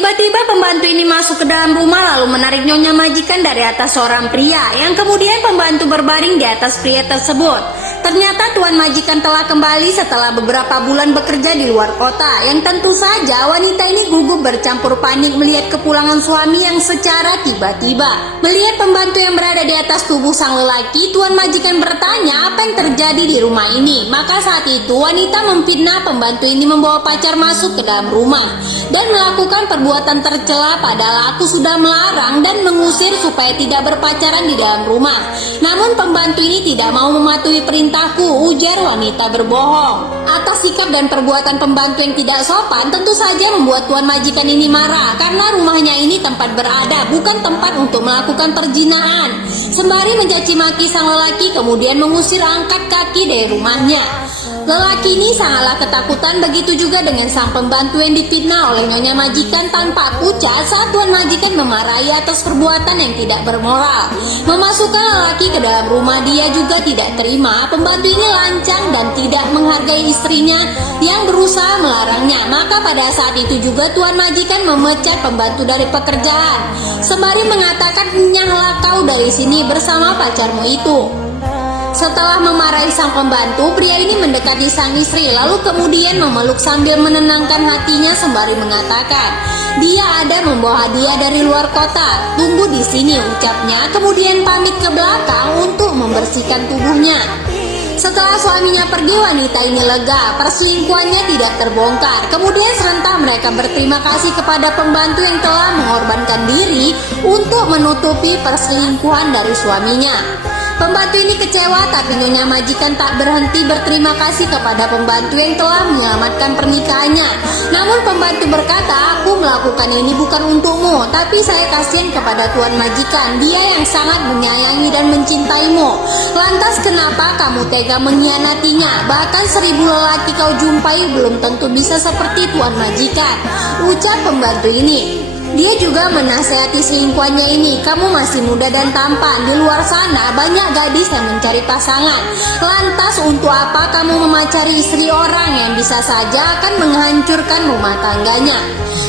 Tiba-tiba pembantu ini masuk ke dalam rumah lalu menarik nyonya majikan dari atas seorang pria, yang kemudian pembantu berbaring di atas pria tersebut. Ternyata tuan majikan telah kembali setelah beberapa bulan bekerja di luar kota, yang tentu saja wanita ini gugup bercampur panik melihat kepulangan suami yang secara tiba-tiba. Melihat pembantu yang berada di atas tubuh sang lelaki, tuan majikan bertanya apa yang terjadi di rumah ini. Maka saat itu wanita memfitnah pembantu ini membawa pacar masuk ke dalam rumah dan melakukan perbuatan tercela, padahal aku sudah melarang dan mengusir supaya tidak berpacaran di dalam rumah. Namun pembantu ini tidak mau mematuhi perintahku, ujar wanita berbohong. Atas sikap dan perbuatan pembantu yang tidak sopan tentu saja membuat tuan majikan ini marah, karena rumahnya ini tempat berada, bukan tempat untuk melakukan perzinaan. Sembari mencaci maki sang lelaki, kemudian mengusir angkat kaki dari rumahnya. Lelaki ini sangatlah ketakutan, begitu juga dengan sang pembantu yang difitnah oleh nyonya majikan tanpa pucat saat tuan majikan memarahi atas perbuatan yang tidak bermoral. Memasukkan lelaki ke dalam rumah, dia juga tidak terima. Pembantu ini lancang dan tidak menghargai istrinya yang berusaha melarangnya. Maka pada saat itu juga tuan majikan memecat pembantu dari pekerjaan, sembari mengatakan, "Nyahlah kau dari sini bersama pacarmu itu." Setelah memarahi sang pembantu, pria ini mendekati sang istri lalu kemudian memeluk sambil menenangkan hatinya sembari mengatakan, "Dia ada membawa hadiah dari luar kota. Tunggu di sini," ucapnya, kemudian pamit ke belakang untuk membersihkan tubuhnya. Setelah suaminya pergi, wanita ini lega, perselingkuhannya tidak terbongkar. Kemudian serentak mereka berterima kasih kepada pembantu yang telah mengorbankan diri untuk menutupi perselingkuhan dari suaminya. Pembantu ini kecewa, tapi nyonya majikan tak berhenti berterima kasih kepada pembantu yang telah menyelamatkan pernikahannya. Namun pembantu berkata, "Aku melakukan ini bukan untukmu, tapi saya kasihan kepada tuan majikan. Dia yang sangat menyayangi dan mencintaimu. Lantas kenapa kamu tega mengkhianatinya? Bahkan 1000 lelaki kau jumpai belum tentu bisa seperti tuan majikan," ucap pembantu ini. Dia juga menasehati selingkuhannya ini, "Kamu masih muda dan tampan. Di luar sana banyak gadis yang mencari pasangan. Lantas untuk apa kamu memacari istri orang yang bisa saja akan menghancurkan rumah tangganya?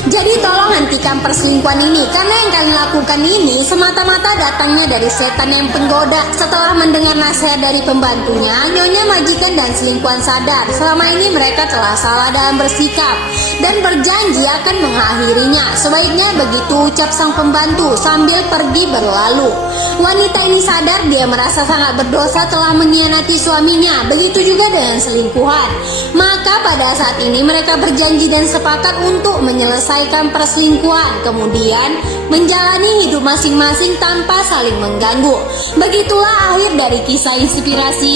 Jadi tolong hentikan perselingkuhan ini, karena yang kalian lakukan ini semata-mata datangnya dari setan yang penggoda." Setelah mendengar nasihat dari pembantunya, nyonya majikan dan selingkuhan sadar selama ini mereka telah salah dalam bersikap dan berjanji akan mengakhirinya. Sebaiknya begitu, ucap sang pembantu sambil pergi berlalu. Wanita ini sadar dia merasa sangat berdosa telah mengkhianati suaminya, begitu juga dengan selingkuhan. Maka pada saat ini mereka berjanji dan sepakat untuk menyelesaikan perselingkuhan, kemudian menjalani hidup masing-masing tanpa saling mengganggu. Begitulah akhir dari kisah inspirasi